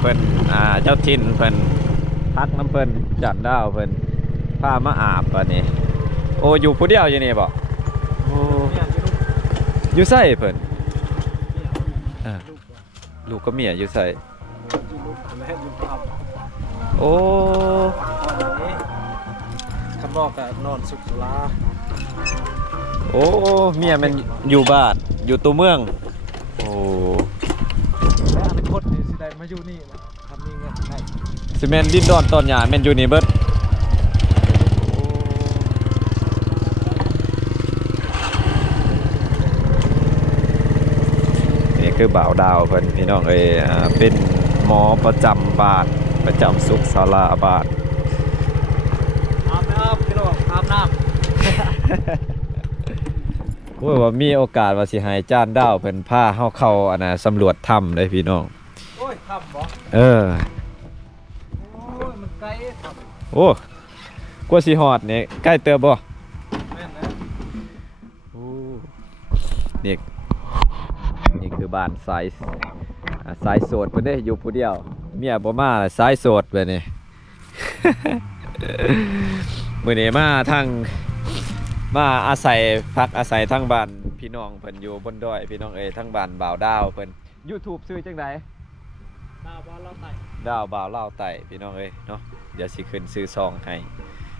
เพิ่นเจ้าถิ่นเพิ่นพักน้ำเพิ่นจัดดาวเพิ่นพามาอาบบัดนี้โอ้อยู่ผู้เดียวอยู่นี่บ่โอ้อยู่ไสเพิ่นลูกกับเมียอยู่ไสโอ้คำบอกกับนอนสุขลาโอ้เมียมันอยู่บ้านอยู่ตัวเมืองโอ้และอนาคตนี่สิได้มาอยู่นี่นะทำมีเงินให้สิแม่นดินดอนตอนหญ้าแม่นอยู่นี่เบิดนี่คือบ่าวดาวเพิ่นพี่น้องเอ้ยเป็นหมอประจำบ้านประจำสุขศาลาบ้านอาบพี่น้องอาบน้ำ โอ้ยว่ามีโอกาสว่าสิให้จานดาวเพิ่นพาเฮาเข้าอันน่ะสำรวจถ้ำได้พี่น้องโอ้ยทำบ่โอ้ยมันไกลทำโอ้กว่าสิฮอดนี่ใกล้เติบบ่ำแม่นนะโอ้นี่คือบ้านสายโสดเพิ่นเด้อยู่ผู้เดียวเมียบ่มาสายโสดแบบนี้ มื้อนี้มาอาศัยพักอาศัยทั้งบ้านพี่น้องเพิ่นอยู่บนดอยพี่น้องเอ้ยทั้งบ้านบ่าวดาวเพิ่น YouTube ชื่อจังได๋ดาวบ้านเราไต่ดาวบ่าวลาวไต่พี่น้องเอ้ยเนาะเดี๋ยวสิขึ้นซื้อซองให้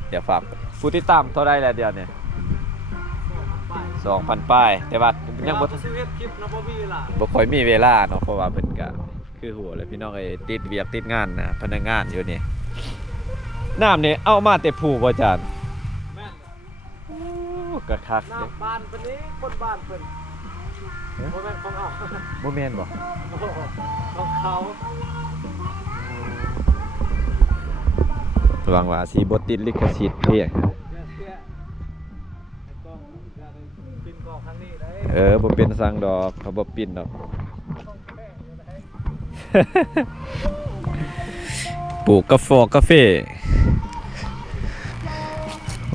เดี๋ยวฝากผู้ติดตามเท่าใดแล้วเดี๋ยวนี้ 2,000 ป้ายแต่ว่ายังบ่ซื้อเฮ็ดคลิปนะบ่มีล่ะบ่ค่อยมีเวลาเนาะเพราะว่าเพิ่นก็คือหัวเลยพี่น้องเอ้ยติดเวียกติดงานนะพนักงานอยู่นี่น้ำนี่เอามาแต่ผู้บ่จานแม่นโอ้กะคักเด้ น้ำบ้านเพิ่นนี้คนบ้านเพิ่นบ่แม่นของเอาบ่แม่นบ่ของเขา หวังว่าสิบ่ติดลิขสิทธิ์เพียงบ่เป็นสังดอกเขาบ่ปิ่นดอกปลูกกาแฟ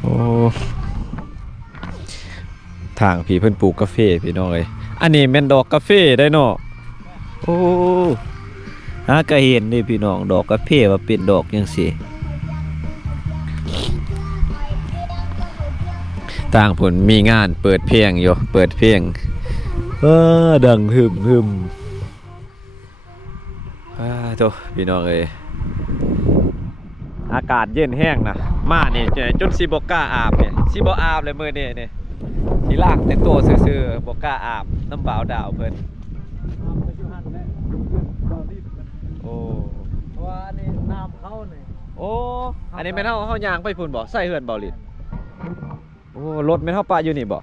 โอ้ทางพี่เพิ่นปลูกกาแฟพี่น้องเอ้ยอันนี้แม่นดอกกาแฟได้เนาะโอ้หาก็เห็นนี่พี่น้องดอกกาแฟว่าเป็นดอกจังซี่ต่างผลมีงานเปิดเพลงอยู่เปิดเพลงดังหึมโตพี่น้องเอ้ยอากาศเย็นแห้งนะมานี่จนสิบ่กล้าอาบเนี่ยสิบ่อาบเลยมื้อนี้นี่สิล้างแต่ตัวซื่อๆบ่กล้าอาบน้ำบ่าวดาวเพิ่นโอ้เพราะว่านี่น้ำเขานี่โอ้อันนี้แม่นเฮาย่างไปพุ่นบ่ใส่เฮือนเบาลิดโอ้รถแม่นเฮาปะอยู่นี่บ่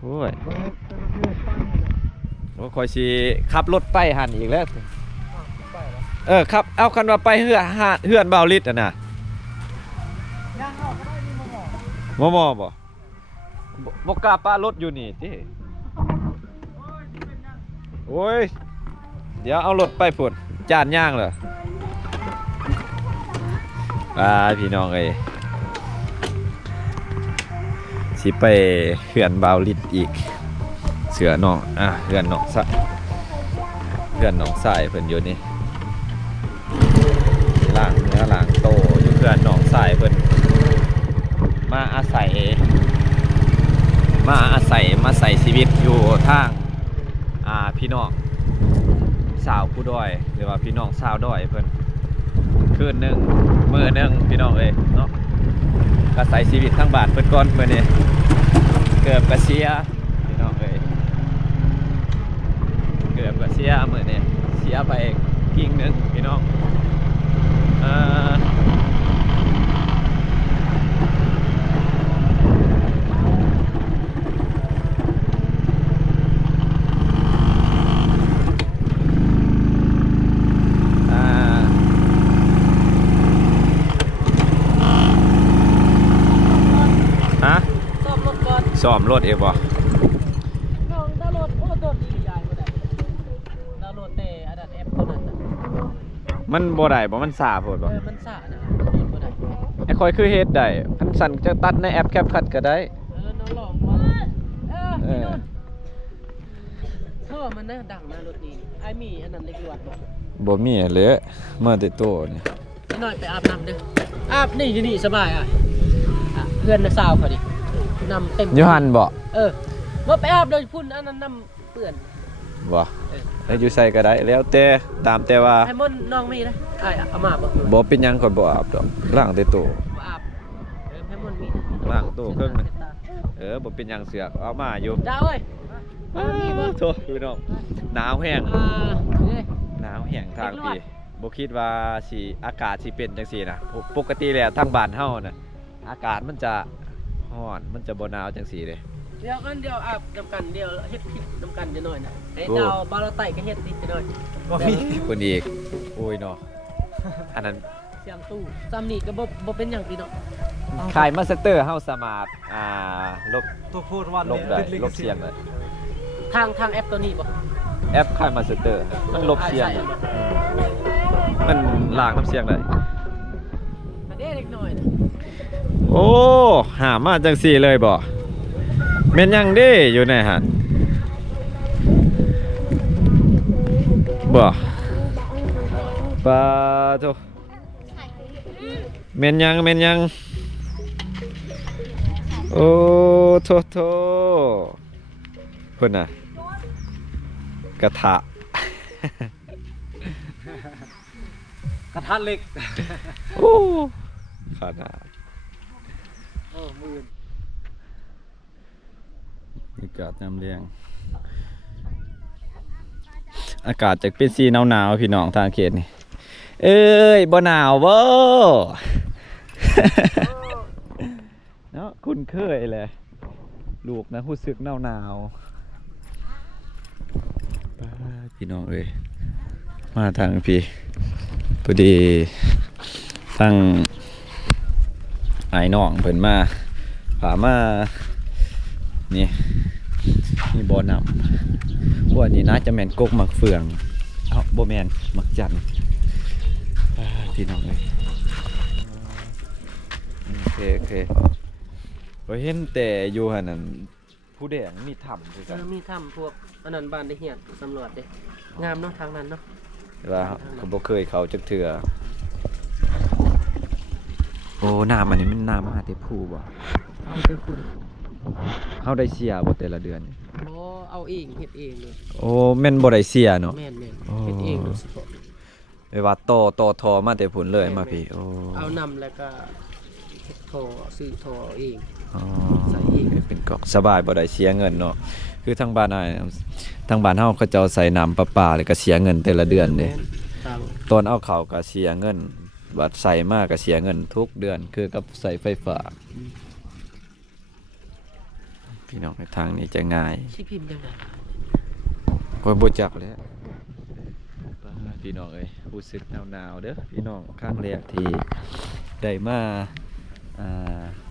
โอ้ยโอ้ค่อยสิขับรถไปหันอีกแล้วครับเอาคันว่าไปเฮือนเบาลิดอ่ะน่ะย่างเอาก็ได้นี่มอบ่กล้าปะรถอยู่นี่ติโอ้ยเดี๋ยวเอารถไปพุ่นจานย่างเหรอพี่น้องเอ้ยสิไปเขื่อนบาวลิดอีกเสือน้องเขื่อนน้องสายเพิ่นอยู่นี่ล้างเนื้อล้างโตอยู่เขื่อนน้องสายเพิ่นมาอาศัยมาใส่ชีวิตอยู่ทางพี่น้องสาวผู้ด้อยหรือว่าพี่น้องสาวด้อยเพิ่นคืนนึงมื้อนึงพี่น้องเอ้ยเนาะก็ใส่ชีวิตทั้งบ้านเพิ่นก่อนมื้อนี้เกือบกระเสียพี่น้องเอ้ยเกือบกระเสียมื้อนี้เสียไปกิ่งนึงพี่น้องซ่อมรถเอบ่น้องดาวน์โหลดโอ้ตัวนี้ใหญ่บ่ได้ดาวน์โหลดแต่อันนั้นแอปตัวนั้นน่ะมันบ่ได้บ่มันซ่าโพดบ่มันซ่าน่ะบ่ได้ไอ้ค่อยคือเฮ็ดได้คันสั่นจะตัดในแอปแคปคัทก็ได้น้องลองว่าพี่นุ่นเธอมันน่าดังนะรถนี้ไอ้มีอันนั้นเล็กลวดบ่ บ่มีเลยมาแต่โตนี่ หน่อยไปอาบน้ำเด้ออาบนี่อยู่นี่สบายอ่ะเพื่อนน่ะสาวเขาดิน้ำเต็ม อยู่หันบ่ บ่ไปอาบโดยพุ่นอันนั้นน้ำเปื้อน บ่แล้วอยู่ใส่ก็ได้แล้วแต่ตามแต่ว่า ให้มนน้องมีนะเอามาบ่ บ่เป็นหยังข่อยบ่อาบดอกล้างแต่โต บ่อาบให้มนมี ล้างโตเครื่องนึงบ่เป็นหยังเสือกเอามาอยู่ จ้าเอ้ยมีบ่ โธ่พี่น้องหนาวแห้ง นี่ หนาวแห้งทางพี่บ่คิดว่าสิอากาศสิเป็นจังซี่นะปกติแล้วทางบ้านเฮาน่ะอากาศมันจะร้อนมันจะบ่หนาวจังซี่เด้ เดี๋ยวอาบน้ำกันเดี๋ยวเฮ็ดคลิปน้ำกันจะหน่อยนะให้ดาวบาลาไตก็เฮ็ดนิดจะหน่อย คนอีกโอ้ยเนาะอันนั้น เสียงตู้ซ้ำนี่ก็บ่เป็นหยังพี่เนาะ ค่ายมาสเตอร์เฮาสามารถลบ ตัวพูดวัน ลบได้ลบเสียงได้ ทางแอปตัวนี้บ่ แอปค่ายมาสเตอร์มันลบเสียง ใช่ มันล้างน้ำเสียงได้ มาเด้เล็กน้อยนะ โอ้หามาจังซี่เลยบ่แม่นยังเด้อยู่ในหันบ่ปาโตแม่นยังโอ้โทเพิ่นน่ะกระทะ กระทะเหล็ก โอ้ขนาด มือ อากาศน้ำเลี้ยงอากาศจะเป็นสีหนาวๆพี่น้องทางเขตนี่เอ้ยบ่หนาวบ่ เนาะคุ้นเคยเลยลูกนะรู้สึกหนาวๆพี่น้องเอ้ยมาทางพี่พอดีทางไอ้น้องเพิ่นมาพามานี่มีบ่อนำพวกนี้น่าจะแม่นกกหมักเฟืองเอ้าบ่แม่นหมักจันทร์พี่น้องเอ้ยโอเคบ่เห็นแต่อยู่หั่นนั่นผู้แดงมีถ้ำคือกัน มีถ้ำพวกอันนั้นบ้านได้เฮียนตำรวจเด้งามเนาะทางนั้นเนาะ แต่ว่าเขาบ่เคยเข้าจักเทื่อโอ้น้ำอันนี้มันน้ำมหาเทพูบ่ เอาเด้อคุณ เฮาได้เสียบ่แต่ละเดือน บ่เอาเองเฮ็ดเองเลย โอ้แม่นบ่ได้เสียเนาะ แม่น อ๋อ เฮ็ดเองโดยเฉพาะ ไปว่าต่อทอมาแต่ผลเลยมาพี่โอ้ เอานำแล้วก็เฮ็ดท่อซื้อท่อเอง อ๋อ ใส่เอง เป็นกอกสบายบ่ได้เสียเงินเนาะคือทางบ้านอ้ายทางบ้านเฮาเขาเจ้าใส่น้ำประปาแล้วก็เสียเงินแต่ละเดือนเด้ ทาง ตอนเอาเข้าก็เสียเงินบัดใส่มาก็เสียเงินทุกเดือนคือกับใส่ไฟฟ้าพี่น้องในทางนี้จะง่าย สิพิมพ์จังได๋ คนบ่จักแล้วพี่น้องเอ้ยรู้สึกหนาวๆเด้อพี่น้องครั้งแรกที่ได้มา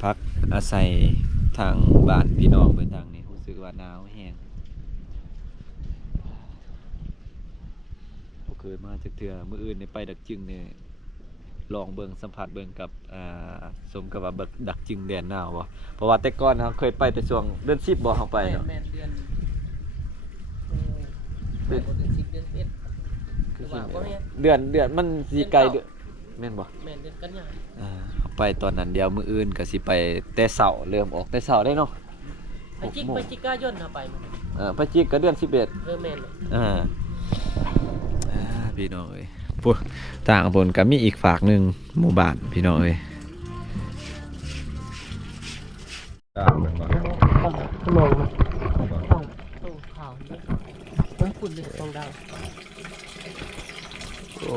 พักอาศัยทางบ้านพี่น้องเพิ่นทางนี้รู้สึกว่าหนาวแฮงบ่เคยมาจักเทื่อมื้ออื่นนี่ไปดักจึงนี่ลองเบิ่งสัมผัสเบิ่งกับสมกับว่าดักจึงแดนหนาวบ่เพราะว่าแต่ก่อนเราเคยไปแต่ช่วงเดือน10บ่เฮาไปเนาะ แม่นเดือนเดือน10เดือน11คือว่าบ่แม่น เดือนมันสิไกลเดือนแม่นบ่ แม่นเดือนกันยายน เอาไปตอนนั้นเดียวมื้ออื่นก็สิไปแต่เช้าเริ่มออกแต่เช้าได้เนาะ ไปจิกายนเอาไปหมด พฤศจิกก็เดือน11 แม่นเลย พี่น้องเอ้ยปุ๊ต่างบนก็มีอีกฝากหนึงหมู่บ้านพี่น้องเอ้ยเป็นบ่ ขนมต้องข่าวนี่เฮ้ยคุณเลยต้องดาว โอ้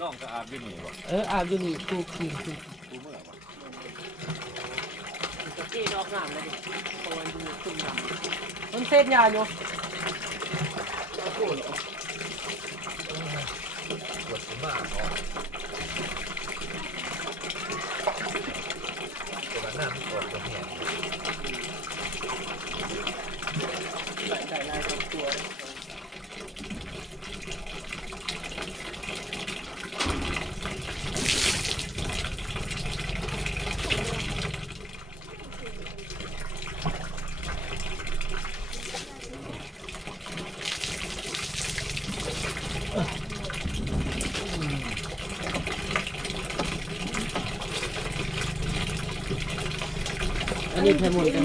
น้องก็อาบอยู่นี่บ่ อาบอยู่นี่กูกินกู กูเมื่อบ่ ตะกี้ดอกน้ำเลยดิเพราะว่าอยู่ขึ้นน้ำมันเส้นยาอยู่เอาโอ้เหรอ ปวดสิมาบ่ตัวนั้นมันออกจากแหง ใส่ลายของตัว นี่แค่หมดกัน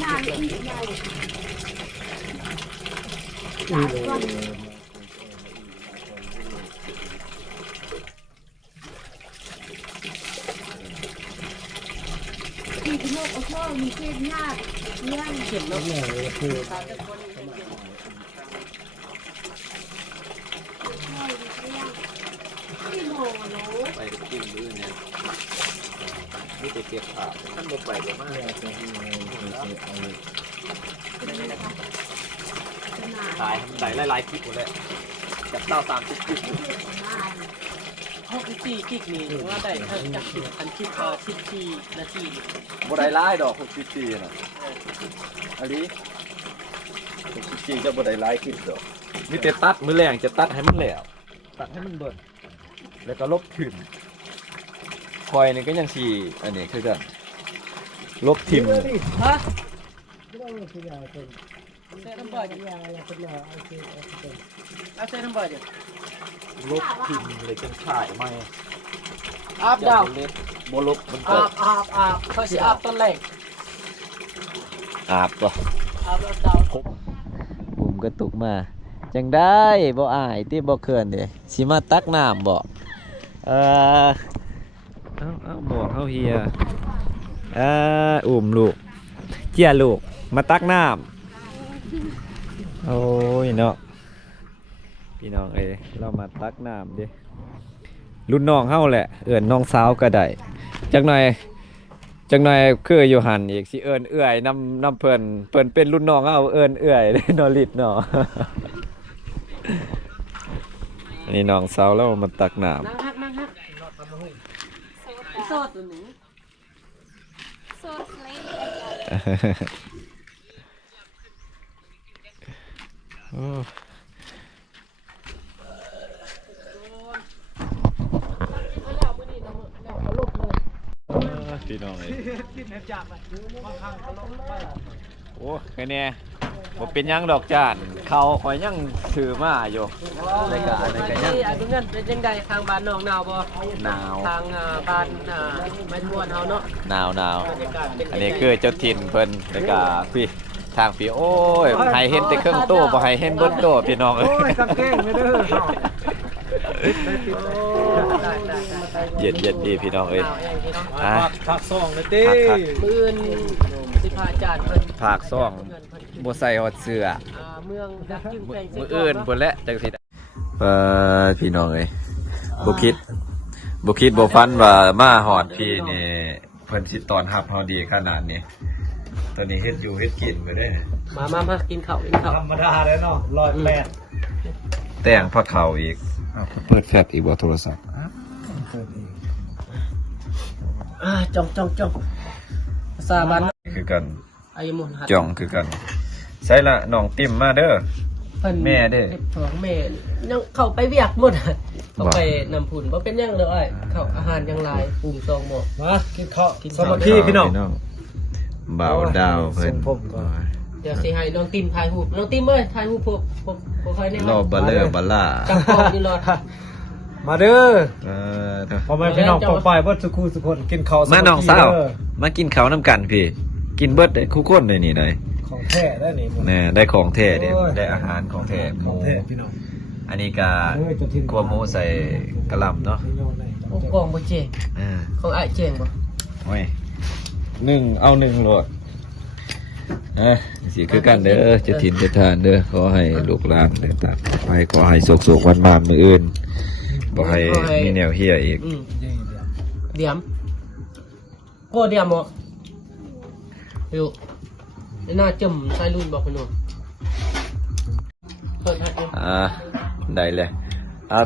ที่ที่โลกเอาพ่อมีเศษหน้าเลี้ยง เข็มแล้วที่โมโน ไปกินมื้อเนี่ยนี่จะเก็บผักท่านบ่ไปบ่มาตายใส่หลายๆคลิปหมดเลยจับเต้าตามคลิป เขาคือจี้กิ๊กนี่ว่าได้ถ้าจับสิบอันคิด14นาที บ่ได้หลายดอก64น่ะอันนี้64จะบ่ได้หลายคลิปดอกมีแต่ตัดมื้อแรงจะตัดให้มันแล้วตัดให้มันเบิดแล้วก็ลบถิ่มคอยนี่ก็ยังสิอันนี้คือกันลบถิ่ม ฮะ ไม่ต้องมีสิ่งอะไรเป็น เส้นน้ำบ่อย อย่างอะไรเป็นอะไรเอาเป็น เอาเส้นน้ำบ่อยจ้ะ ลบถิ่มเลยจังถ่ายใหม่ อาบดาว บ่ลบมันเกิ อา ด บเขาสิอาบตอนแรก อาบบ่ อาบดาว บุ่มกระตุกมาจังได้บ่อายที่บ่เขินเด้สิมาตักน้ำบ่เอาบอกเฮาเฮียอุ้มลูกเจียลูกมาตักน้ำโอ้ยเนาะพี่น้องเอ้ยเรามาตักน้ำดิรุ่นน้องเฮาแหละเอิ้นน้องสาวก็ได้จักหน่อยคืออยู่หันอีกสิเอิ้นเอื้อยนำเพิ่นเป็นรุ่นน้องเฮาเอิ้นเอื้อยเด้นอลิดเนาะ อันนี้น้องสาวแล้วมาตักน้ำ นั่งฮักโซดตัวหนึ่ง โซดเล็ก โอ้พี่น้องเอ้ย คิดเห็นจากไหนบางครั้งก็ลงไป โอ้แค่นี้บ่เป็นหยังดอกจานเขาข่อยยังถือมาอยู่ในกะในกะยัง ที่อันนี้เงินเป็นยังไงทางบ้านน้องหนาวบ่ หนาว ทางบ้านแม่ทวนเฮาเนาะ หนาว บรรยากาศเป็น อันนี้คือเจ้าถิ่นเพิ่นในกะพี่ทางพี่โอ้ยให้เห็นแต่เครื่องโต้บ่ให้เห็นเบิดโต้พี่น้องเอ้ โอ้ย ย กางเกงไม่เด้อเนาะ ได้ เย็นดีพี่น้องเอ้ย หนาวอย่างที่เนาะ อ่ะ ผักซองเลยติ ผัก มื้ออื่นสิพาอาจารย์เพิ่น ภาคซ่องบ่ใส่ฮอดเสื้อ เมืองดักจึงแปลง มืออื่นพุ่นแหละจังสิพี่น้องเอ้ยบ่คิดบ่ฝันว่ามาฮอดพี่นี่เพิ่นสิต้อนรับเฮาดีขนาดนี้ตอนนี้เฮ็ดอยู่เฮ็ดกินไปได้ มากินข้าว ธรรมดาเลยเนาะ108 แต่งผักเขาอีกเปิดแฟลชอีกบ่โทรศัพท์ จ้องภาษาบ้าน คือกัน อายุมุนหัด จ่องคือกันใช่ละน้องติ่มมาเด้อ เพิ่น แม่เด้อ เก็บของแม่ยังเข้าไปเวียกหมดเข้าไปนำผุนบ่เป็นหยังเลยอ้ายเข้าอาหารยังหลายปรุงซองหมด มากินข้าวสมัครพี่พี่น้อง บ่าวดาวเพิ่น ส่งผมก่อน เดี๋ยวสิให้น้องติมถ่ายรูปน้องติมเอ้ยถ่ายรูปพวกค่อยๆแน่ รอบบัลเลอร์บัลล่า จังกองนี่รอด มาเด้อ เออ พ่อแม่พี่น้องปองไปว่าสุขุสุคนกินข้าว มาน้องสาว เด้อ มากินข้าวน้ำกันพี่ กินเบิดได้คู่คนเลยนี่ได้ ของแท้ได้นี่ แน่ได้ของแท้เด้ โอ้ย ได้อาหารของแท้ห ขอ มู งแท้พี่น้อง อันนี้ก็ขัวหมูใส่กะหล่ำเนาะ โอ้กองบ่เจ๋ง อ่า ของอ้ายเจ๋งบ่ โอ้ยเอาหนึ่งโหลดสิคือกันเด้อจะถิ่นจะทานเด้อขอให้ลูกหลานเด้อตามไปขอให้สุขๆวันๆมื้ออื่นบ่ให้มีแนวเฮียอีก เดียมโกเดียมบ่อยู่หน้าจมใส่รุ่นบอกพี่น้องเพิ่นให้ ได้เลย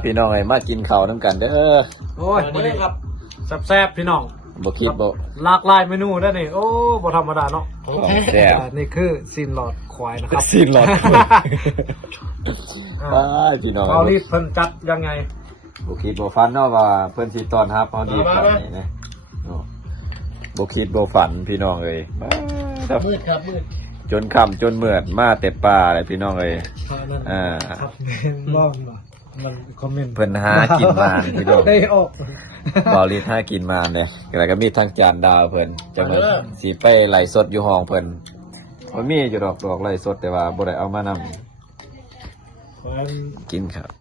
พี่น้องเอ้ยมากินข้าวนํกันเด้อ โอ้ยมื้อนี้ครับแซ่บๆพี่น้อง บ่คิดบ่ หลากหลายเมนูได้นี่โอ้บ่ธรรมดาเนาะ ของแซ่บ นี่คือซีนหลอดควายนะครับ สิ้นหลอดพี่น้อง เขารีบเพิ่นจัดยังไง บ่คิดบ่ฝันเนาะว่าเพิ่นสิต้อนรับเฮาดีปานนี้นะบ่คิดบ่ฝันพี่น้องเอ้ย มืดครับมืด จนค่ำจนมืดมาแต่ป่าเลยพี่น้องเอ้ย ครับแม่นลองบ่ มันคอมเมนต์ เพิ่นหากินมาพี่น้อง ได้ออก บอลีท่ากินมาเนี่ยแล้วก็มีทางจานดาวเพิ่นจังว่าสิไปไล่สดอยู่ห้องเพิ่นมันมีอยู่ดอกไล่สดแต่ว่าบ่ได้เอามานำกินครับ